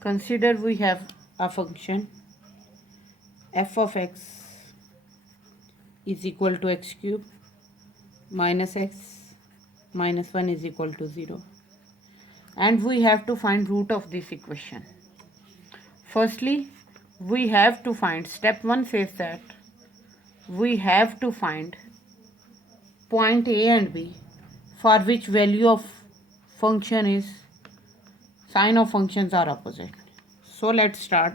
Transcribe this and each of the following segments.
Consider we have a function f of x is equal to x cube minus x minus 1 is equal to 0. And we have to find root of this equation. Firstly, we have to find, step 1 says that we have to find point A and B for which value of function is, sign of functions are opposite. So let's start.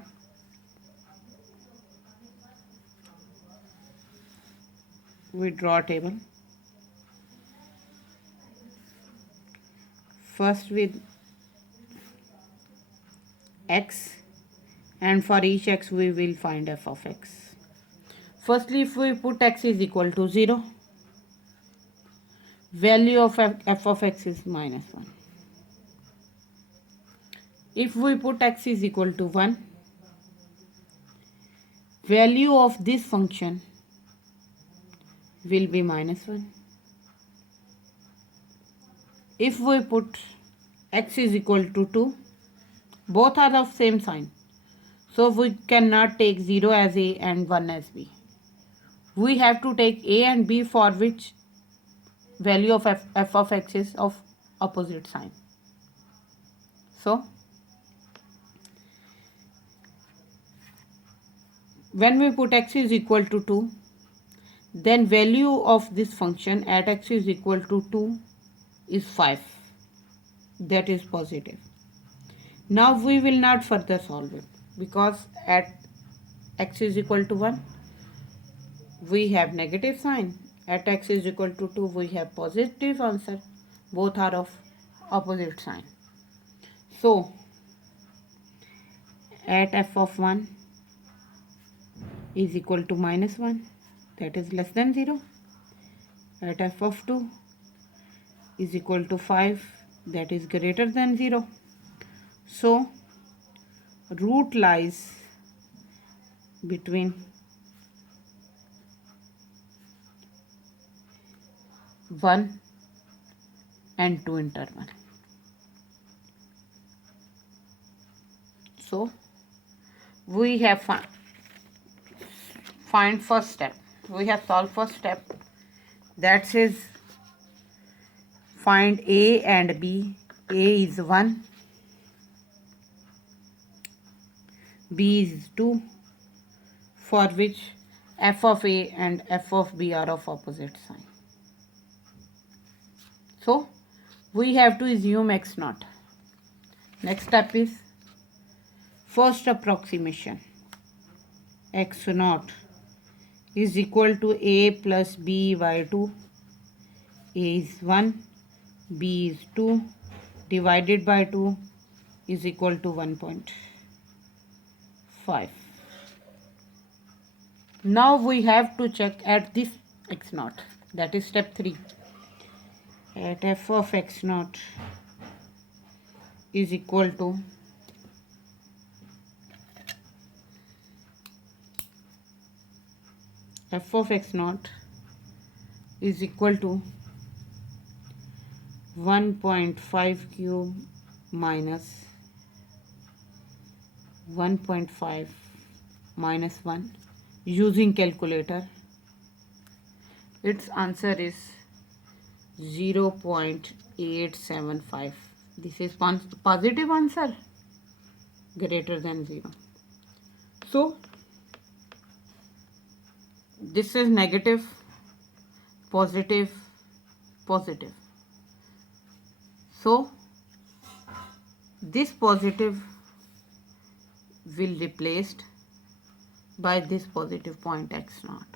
We draw a table. First with x, and for each x we will find f of x. Firstly, if we put x is equal to 0, value of f of x is minus 1. If we put x is equal to 1, value of this function will be minus 1. If we put x is equal to 2, both are of same sign, so we cannot take 0 as A and 1 as B. We have to take A and B for which value of f of x is of opposite sign. So when we put x is equal to 2, then value of this function at x is equal to 2 is 5. That is positive. Now we will not further solve it because at x is equal to 1 we have negative sign. At x is equal to 2 we have positive answer. Both are of opposite sign. So at f of 1 is equal to minus 1, that is less than 0. At f of 2 is equal to 5, that is greater than 0. So root lies between 1 and 2 interval. So we have find first step. We have solved first step, that says find A and B. A is 1, B is 2, for which f of A and f of B are of opposite sign. So we have to assume x naught. Next step is first approximation. X naught is equal to A plus B by 2. A is 1, B is 2, divided by 2 is equal to 1.5. Now we have to check at this x naught, that is step 3. At f of x naught is equal to f of x naught is equal to 1.5 cube minus 1.5 minus 1. Using calculator, its answer is 0.875. This is positive answer, greater than 0. So this is negative, positive, positive. So this positive will replaced by this positive point x naught.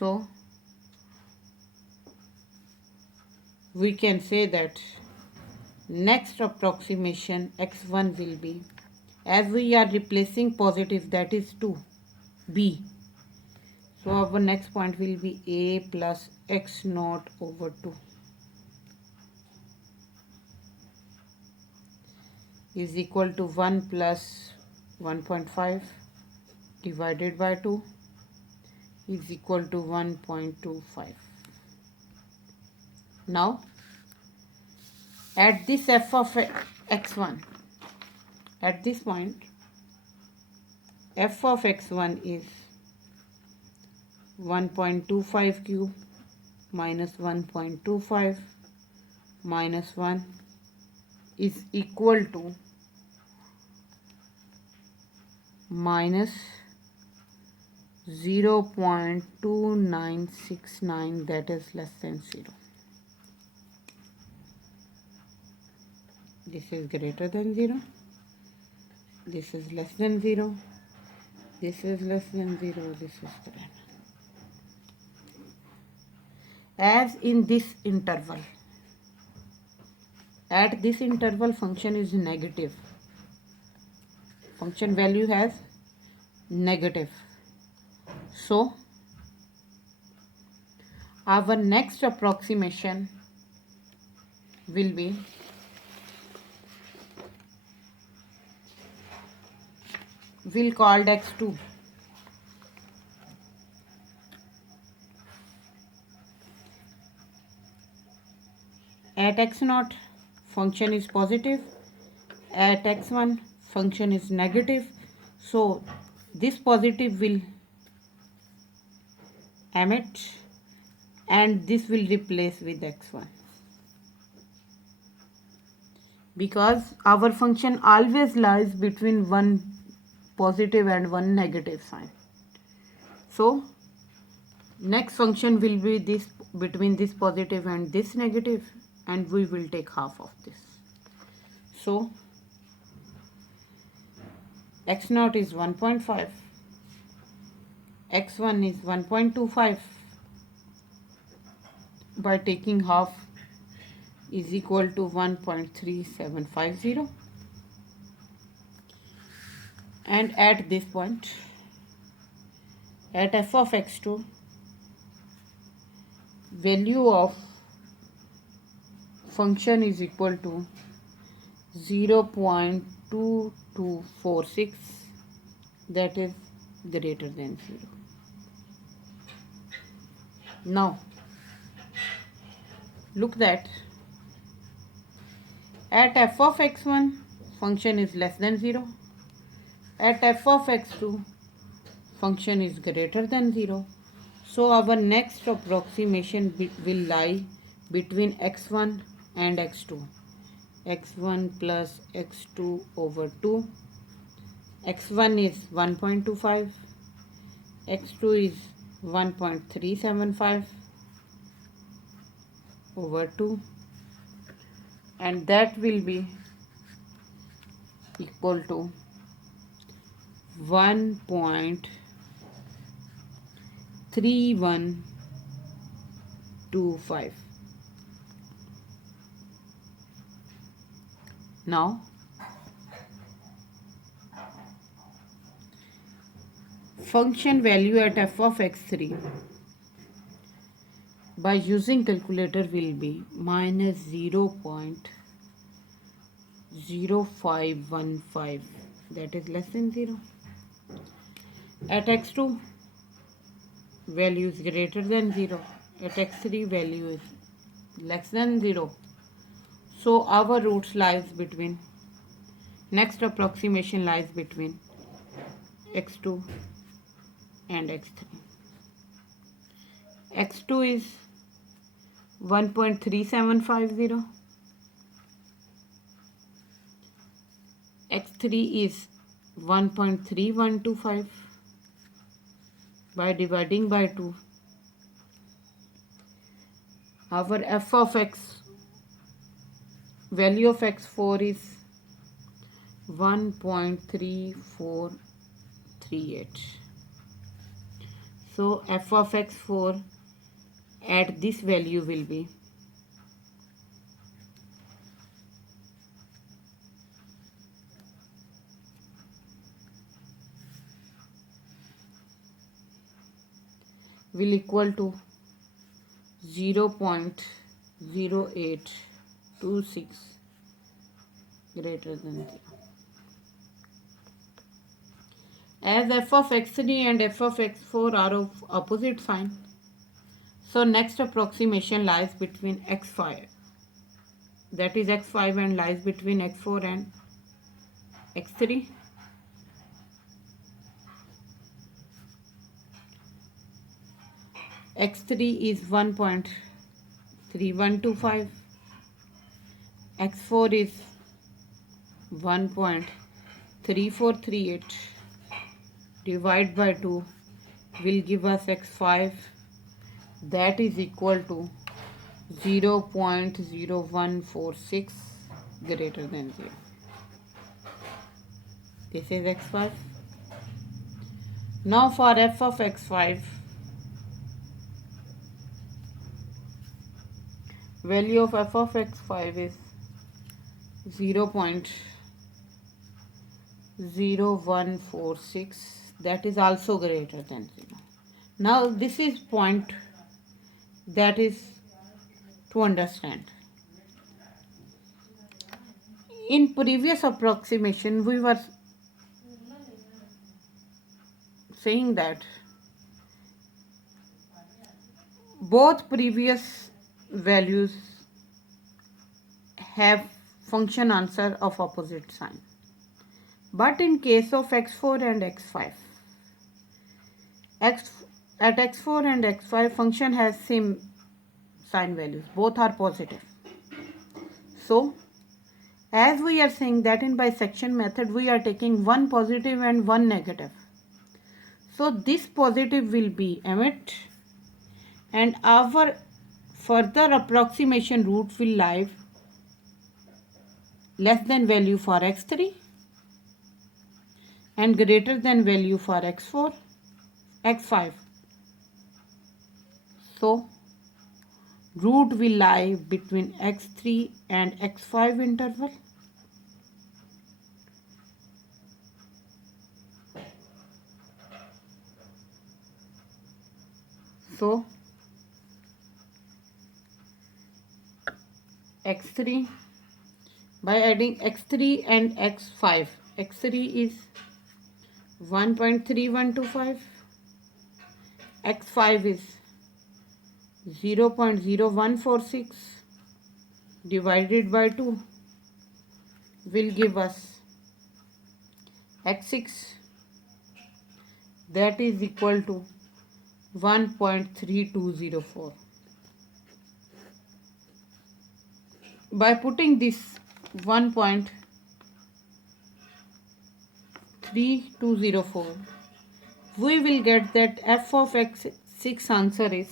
So we can say that next approximation x1 will be, as we are replacing positive, that is 2, b. So our next point will be a plus x naught over 2 is equal to 1 plus 1.5 divided by 2 is equal to 1.25. Now at this f of x1 At this point, f of x1 is 1.25 cube minus 1.25 minus 1 is equal to minus 0.2969, that is less than 0. This is greater than 0. This is less than 0. This is less than 0. This is greater. As in this interval, at this interval function is negative. Function value has negative. So our next approximation will be we'll call x2. At x0 function is positive, at x1 function is negative, so this positive will emit and this will replace with x1, because our function always lies between one positive and one negative sign. So next function will be this, between this positive and this negative, and we will take half of this. So x0 is 1.5, x1 is 1.25, by taking half is equal to 1.3750. And at this point, at f of x2, value of function is equal to 0.2246, that is greater than 0. Now look that at f of x1 function is less than 0, at f of x2 function is greater than 0. So our next approximation will lie between x1 and x2. x1 plus x2 over 2. x1 is 1.25, x2 is 1.375 over 2, and that will be equal to 1.3125. Now function value at f of x3 by using calculator will be minus 0.0515, that is less than 0. At x2 value is greater than 0, at x3 value is less than 0. So our roots lies between, next approximation lies between x2 and x3. x2 is 1.3750, x3 is 1.3125. By dividing by 2, our f of x, value of x4 is 1.3438. So f of x4 at this value will be equal to 0.0826 greater than 0. As f of x3 and f of x4 are of opposite sign, so next approximation lies between x5, that is x5, and lies between x4 and x3 is 1.3125, x4 is 1.3438, divide by 2 will give us x5, that is equal to 0.0146 greater than 0. This is x5. Now for f of x5, value of f of x5 is 0.0146, that is also greater than 0. Now this is point that is to understand. In previous approximation we were saying that both previous values have function answer of opposite sign, but in case of x4 and x5, at x4 and x5 function has same sign values, both are positive. So as we are saying that in bisection method we are taking one positive and one negative, so this positive will be emit and our further approximation root will lie less than value for x3 and greater than value for x5. So root will lie between x3 and x5 interval. So x3, by adding x3 and x5, x3 is 1.3125, x5 is 0.0146 divided by 2 will give us x6, that is equal to 1.3204. By putting this 1.3204, we will get that f of x6 answer is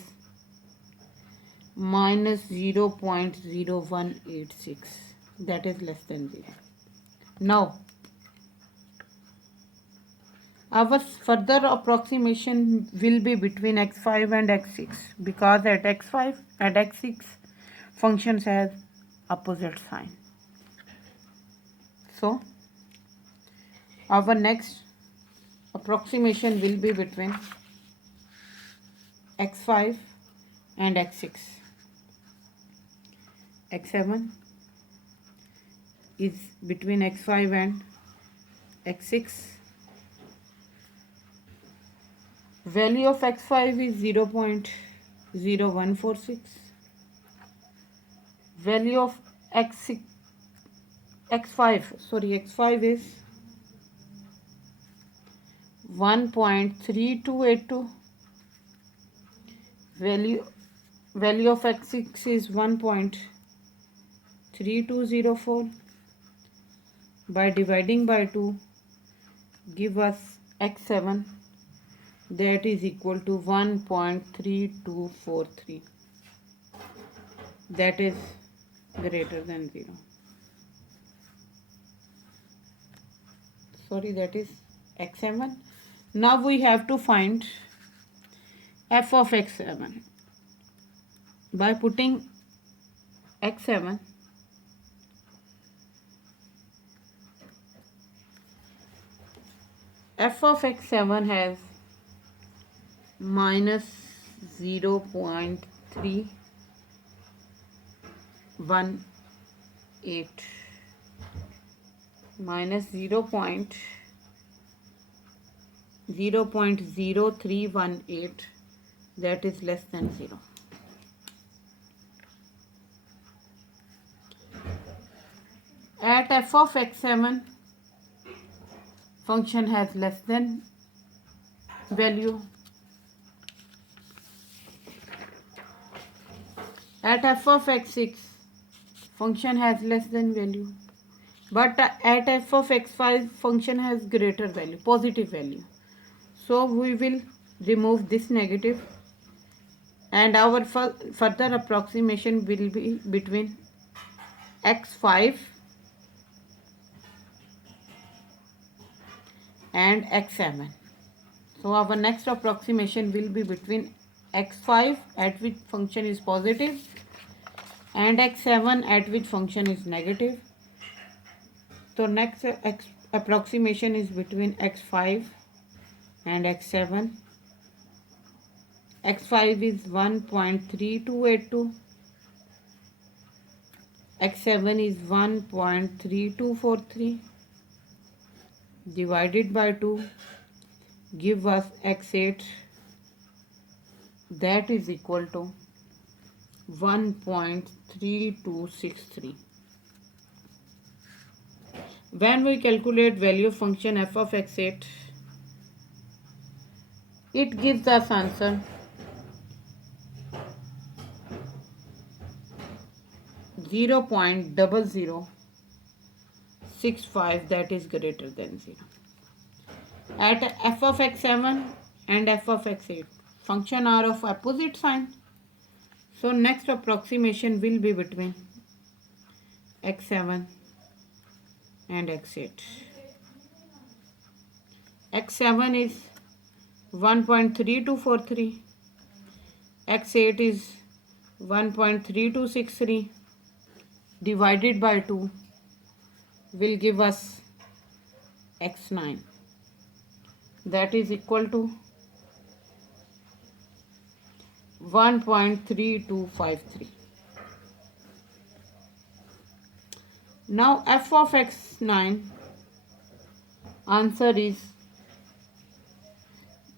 minus 0.0186, that is less than 0. Now our further approximation will be between x5 and x6, because at x5 and x6 functions has opposite sign. So our next approximation will be between x5 and x6. x7 is between x5 and x6. Value of x5 is 0.0146. Value of x5 is 1.3282. Value of x6 is 1.3204. By dividing by 2 give us x7, that is equal to 1.3243, that is greater than 0. That is x7. Now we have to find f of x7. By putting x7, f of x7 has minus 0.318, minus 0.0318, that is less than 0. At f of x7 function has less than value. At f of x6, function has less than value. But at f of x5, function has greater value, positive value. So we will remove this negative, and our further approximation will be between x5 and x7. So our next approximation will be between x5 at which function is positive and x7 at which function is negative. So next approximation is between x5 and x7. x5 is 1.3282, x7 is 1.3243, divided by 2 give us x8, that is equal to 1.3263. When we calculate value of function f of x8, it gives us answer 0.0065, that is greater than 0. At f of x7 and f of x8, function are of opposite sign. So next approximation will be between x7 and x8. x7 is 1.3243, x8 is 1.3263, divided by 2 will give us x9, that is equal to 1.3253. Now f of x9, answer is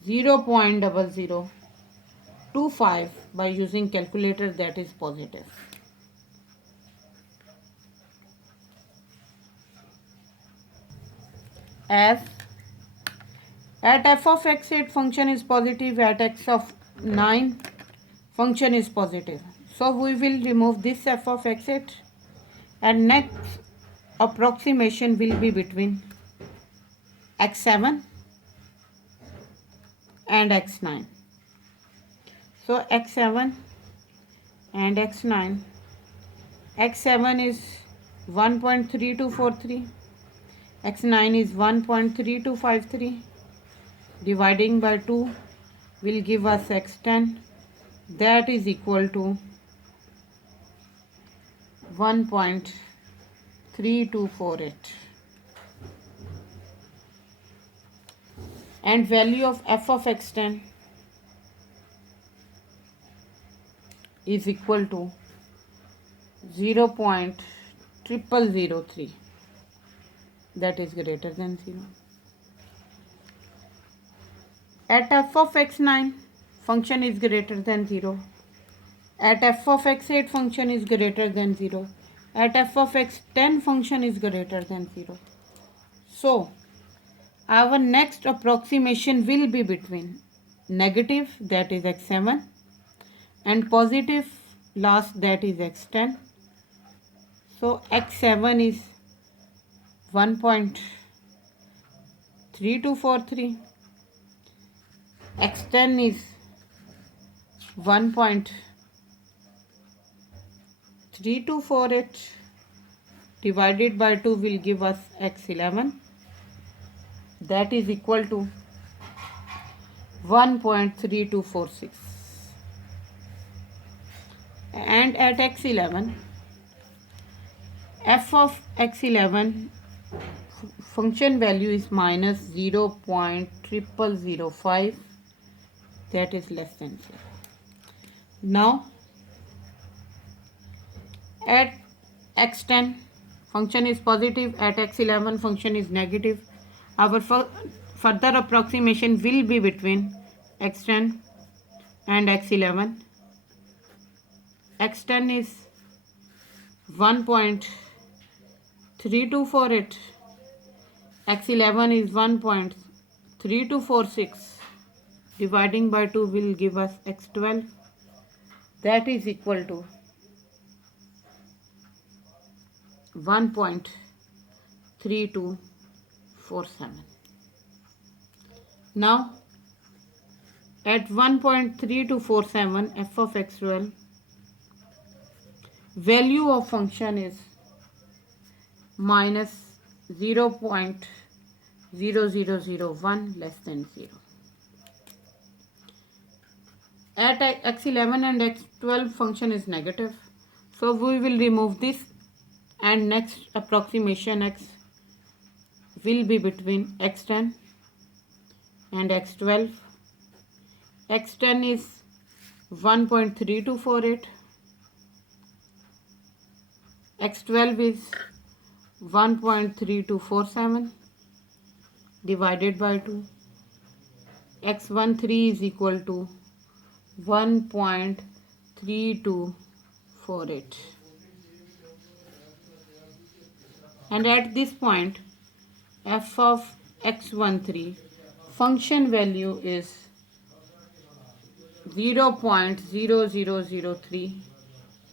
0.0025 by using calculator, that is positive. As at f of x8 function is positive, at x of 9 function is positive. So we will remove this f of x8, and next approximation will be between x7 and x9. So x7 and x9, x7 is 1.3243, x9 is 1.3253, dividing by 2 will give us x10, that is equal to 1.3248. And value of f of x10 is equal to 0.0003, that is greater than 0. At f of x9 function is greater than 0. At f of x8 function is greater than 0. At f of x10 function is greater than 0. So our next approximation will be between negative, that is x7, and positive last, that is x10. So x7 is 1.3243, x10 is 1.3248, divided by 2 will give us x11, that is equal to 1.3246. And at x11, f of x11 function value is minus 0.0005, that is less than 0. Now at x10 function is positive, at x11 function is negative. Our further approximation will be between x10 and x11. x10 is 1.3248, x11 is 1.3246. Dividing by 2 will give us x12. That is equal to 1.3247. Now at 1.3247 f of x12, value of function is minus 0.0001 less than 0. At x11 and x12 function is negative, so we will remove this, and next approximation x will be between x10 and x12. x10 is 1.3248, x12 is 1.3247 divided by 2. x13 is equal to 1.3248, and at this point f of x13 function value is 0.0003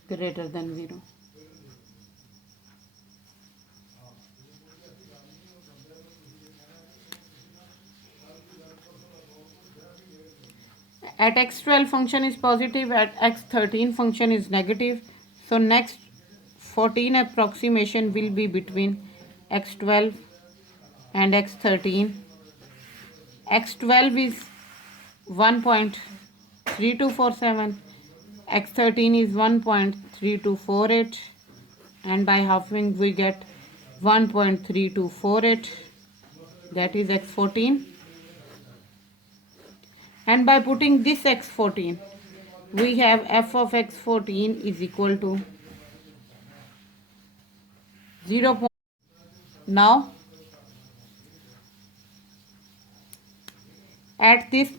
greater than 0. At x12 function is positive, at x13 function is negative. So next 14 approximation will be between x12 and x13. x12 is 1.3247, x13 is 1.3248, and by halving we get 1.3248, that is x14. And by putting this x14, we have f of x14 is equal to 0. Now at this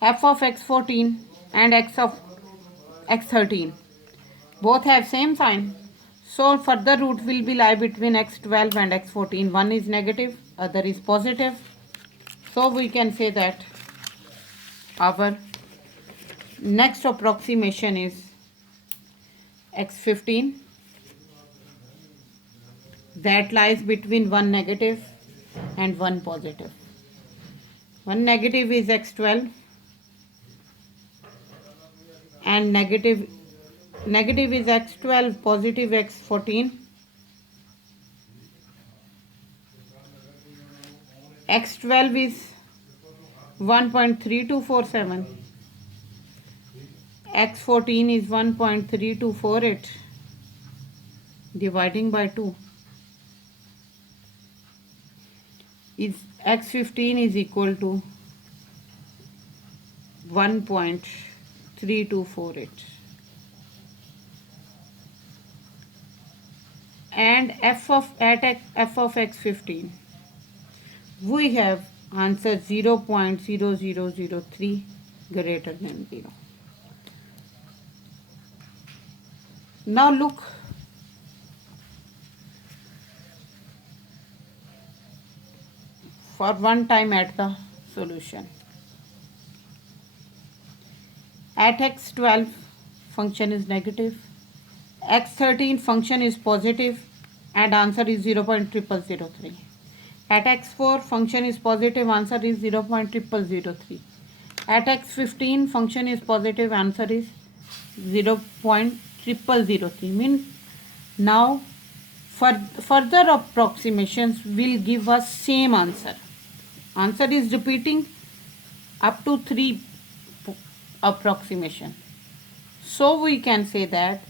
f of x14 and x of x13 both have same sign, so further root will be lie between x12 and x14. One is negative, other is positive. So we can say that our next approximation is x15, that lies between one negative and one positive. One negative is x12 and negative is x12, positive x14. x12 is 1.3247, x14 is 1.3248, dividing by 2 is x15 is equal to 1.3248, and f of x15 we have answer 0.0003 greater than 0. Now look for one time at the solution. At x12 function is negative, x13 function is positive, and answer is 0.0003. At x4 function is positive, answer is 0.0003. At x15 function is positive, answer is 0.0003. Means now further approximations will give us same answer. Answer is repeating up to 3 approximation. So we can say that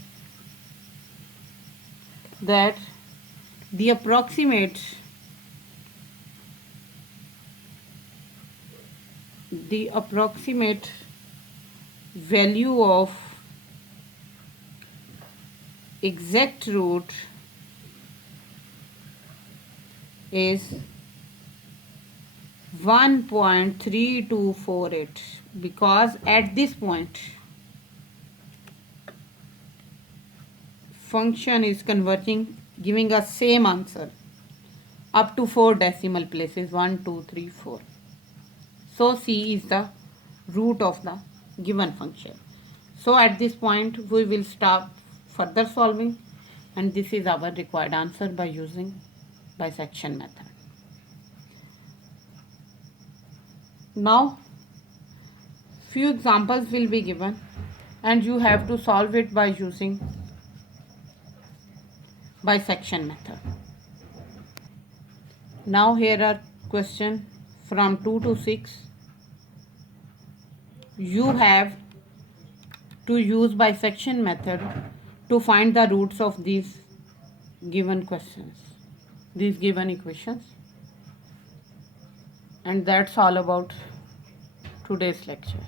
the approximate value of exact root is 1.3248, because at this point function is converging, giving us same answer. up to 4 decimal places, 1, 2, 3, 4. So C is the root of the given function. So at this point we will start further solving, and this is our required answer by using bisection method. Now few examples will be given and you have to solve it by using bisection method. Now here are question from 2 to 6. You have to use bisection method to find the roots of these given questions, these given equations. And that's all about today's lecture.